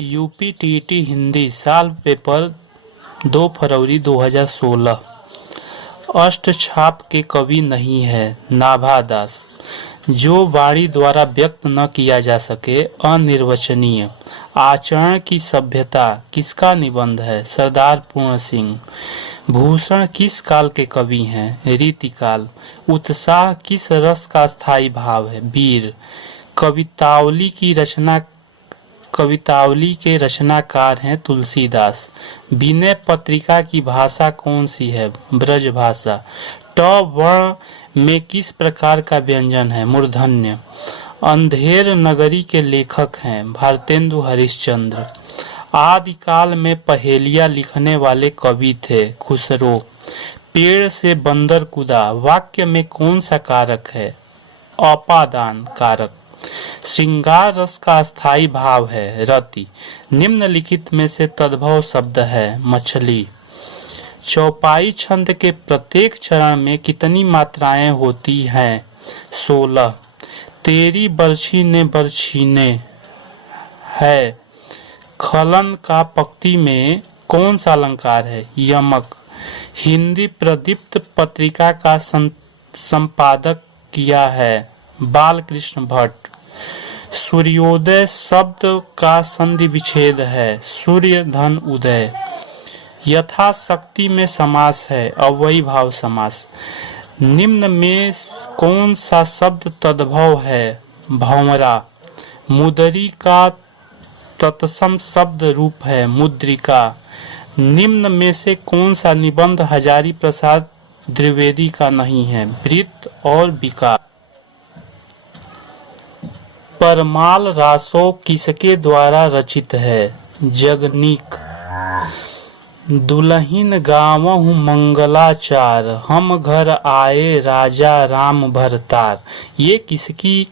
UP Hindi साल paper 2 फरवरी 2016। अष्टछाप के कवि नहीं है नाभा दास। जो वाणी द्वारा व्यक्त न किया जा सके अनिर्वचनीय। आचरण की सभ्यता किसका निबंध है? सरदार पूर्ण सिंह। भूषण किस काल के कवि हैं? रीतिकाल। उत्साह किस रस का स्थायी भाव है? वीर। कवितावली के रचनाकार हैं तुलसीदास। विनय पत्रिका की भाषा कौन सी है? ब्रज भाषा। ट वर्ण में किस प्रकार का व्यंजन है? मूर्धन्य। अंधेर नगरी के लेखक हैं भारतेंदु हरिश्चंद्र। आदिकाल में पहेलियां लिखने वाले कवि थे खुसरो। पेड़ से बंदर कूदा वाक्य में कौन सा कारक है? अपादान कारक। श्रृंगार रस का स्थायी भाव है रति। निम्नलिखित में से तद्भव शब्द है मछली। चौपाई छंद के प्रत्येक चरण में कितनी मात्राएं होती हैं? 16। तेरी बरछी ने बरछीने है। खलन का पंक्ति में कौन सा अलंकार है? यमक। हिंदी प्रदीप्त पत्रिका का संपादक किया है बालकृष्ण भट्ट। सूर्योदय शब्द का संधि विच्छेद है सूर्य धन उदय। यथाशक्ति में समास है अव्ययी भाव समास। निम्न में कौन सा शब्द तद्भव है? भंवरा। मुदरी का तत्सम शब्द रूप है मुद्रिका। निम्न में से कौन सा निबंध हजारी प्रसाद द्विवेदी का नहीं है? वृत्त और विकार। परमाल रासो किसके द्वारा रचित है? जगनीक। दुल्हिन गावहु मंगलाचार हम घर आए राजा राम भरतार। ये किसकी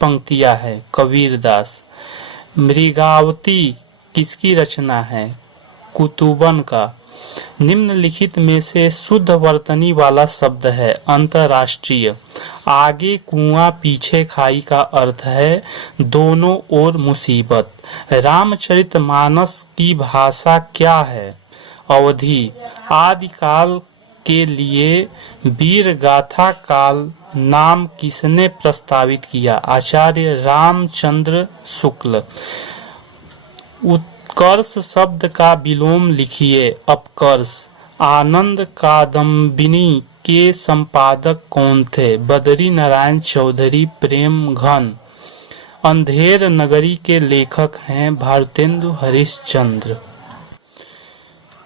पंक्तियां है? कबीरदास। मृगावती किसकी रचना है? कुतुबन का। निम्नलिखित में से शुद्ध वर्तनी वाला शब्द है अंतर्राष्ट्रीय। आगे कुआं पीछे खाई का अर्थ है दोनों ओर मुसीबत। रामचरितमानस की भाषा क्या है? अवधि। आदिकाल के लिए वीर गाथा काल नाम किसने प्रस्तावित किया? आचार्य रामचंद्र शुक्ल। उत्कर्ष शब्द का विलोम लिखिए अपकर्ष। आनंद कादम्बिनी के संपादक कौन थे? बद्री नारायण चौधरी प्रेम घन। अंधेर नगरी के लेखक हैं Bharatendu Harishchandra.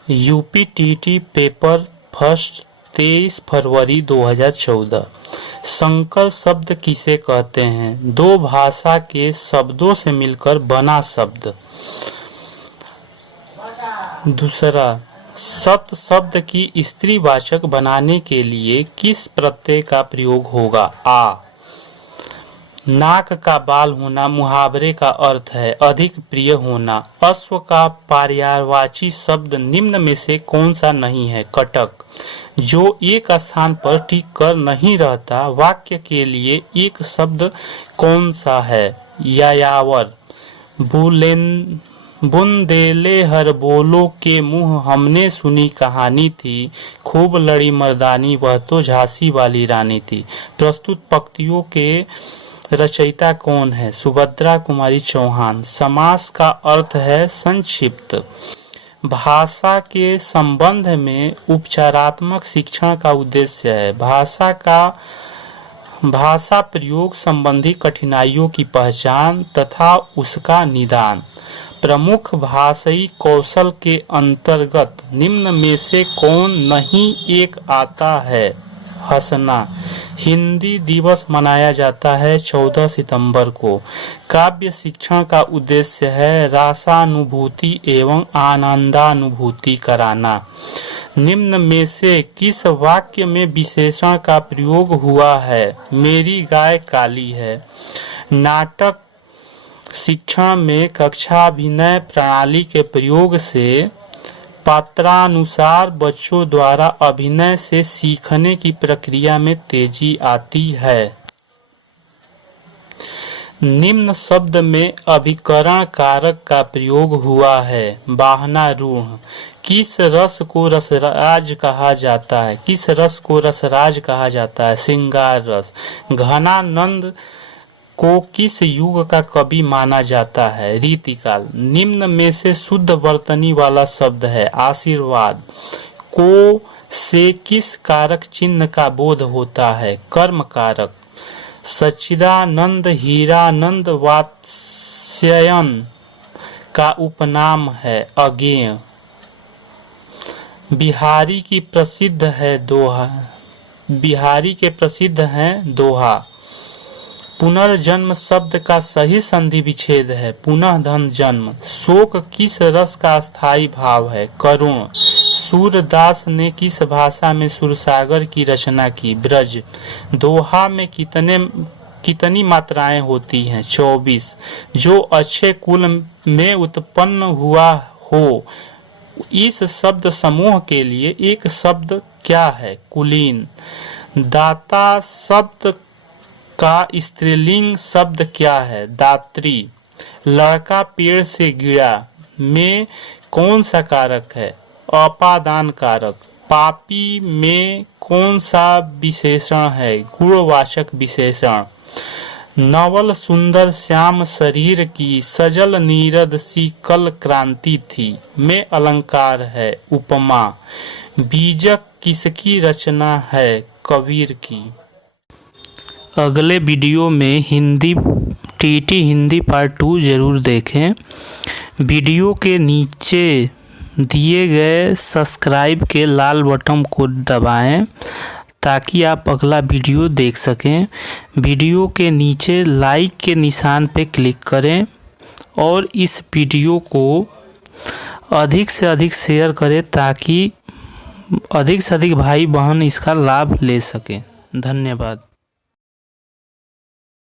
UP paper first 23 फरवरी 2014। संकर शब्द किसे कहते हैं? दो भाषा के शब्दों से मिलकर बना शब्द। दूसरा, सत शब्द की स्त्रीवाचक बनाने के लिए किस प्रत्यय का प्रयोग होगा? आ। नाक का बाल होना मुहावरे का अर्थ है अधिक प्रिय होना। अश्व का पर्यायवाची शब्द निम्न में से कौन सा नहीं है? कटक। जो एक स्थान पर टिक कर नहीं रहता वाक्य के लिए एक शब्द कौन सा है? यायावर। बुंदेले हर बोलो के मुंह हमने सुनी कहानी थी। खूब लड़ी मर्दानी वह तो झांसी वाली रानी थी। प्रस्तुत पंक्तियों के रचयिता कौन है? सुभद्रा कुमारी चौहान। समास का अर्थ है संक्षिप्त। भाषा के संबंध में उपचारात्मक शिक्षण का उद्देश्य है भाषा प्रयोग संबंधी कठिनाइयों की पहचान तथा उसका निदान। प्रमुख भाषाई कौशल के अंतर्गत निम्न में से कौन नहीं एक आता है? हंसना। हिंदी दिवस मनाया जाता है 14 सितंबर को। काव्य शिक्षण का उद्देश्य है रसानुभूति एवं आनंदानुभूति कराना। निम्न में से किस वाक्य में विशेषण का प्रयोग हुआ है? मेरी गाय काली है। नाटक शिक्षण में कक्षाभिनय प्रणाली के प्रयोग से पात्रानुसार बच्चों द्वारा अभिनय से सीखने की प्रक्रिया में तेजी आती है। निम्न शब्द में अभिकरण कारक का प्रयोग हुआ है। वाहना रूढ़। किस रस को रसराज कहा जाता है? किस रस को रसराज कहा जाता है? श्रृंगार रस। घनानंद को किस युग का कवि माना जाता है? रीतिकाल। निम्न में से शुद्ध वर्तनी वाला शब्द है? आशीर्वाद। को से किस कारक चिन्ह का बोध होता है? कर्म कारक। सच्चिदानंद हीरानंद वात्स्ययन का उपनाम है? अज्ञेय। बिहारी की प्रसिद्ध है दोहा। बिहारी के प्रसिद्ध हैं दोहा। पुनर्जन्म शब्द का सही संधि विच्छेद है? पुनः धन जन्म। शोक किस रस का स्थायी भाव है? करुण। सूरदास ने किस भाषा में सुरसागर की रचना की? ब्रज। दोहा में कितनी मात्राएं होती हैं? 24। जो अच्छे कुल में उत्पन्न हुआ हो, इस शब्द समूह के लिए एक शब्द क्या है? कुलीन। दाता शब्द का स्त्रीलिंग शब्द क्या है? दात्री। लड़का पेड़ से गिरा में कौन सा कारक है? अपादान कारक। पापी में कौन सा विशेषण है? गुणवाचक विशेषण। नवल सुंदर श्याम शरीर की सजल नीरद सी कल क्रांति थी में अलंकार है? उपमा। बीजक किसकी रचना है? कबीर की। अगले वीडियो में टीटी हिंदी पार्ट 2 जरूर देखें। वीडियो के नीचे दिए गए सब्सक्राइब के लाल बटन को दबाएं ताकि आप अगला वीडियो देख सकें। वीडियो के नीचे लाइक के निशान पर क्लिक करें और इस वीडियो को अधिक से अधिक शेयर करें ताकि अधिक से अधिक भाई बहन इसका लाभ ले सकें। धन्यवाद।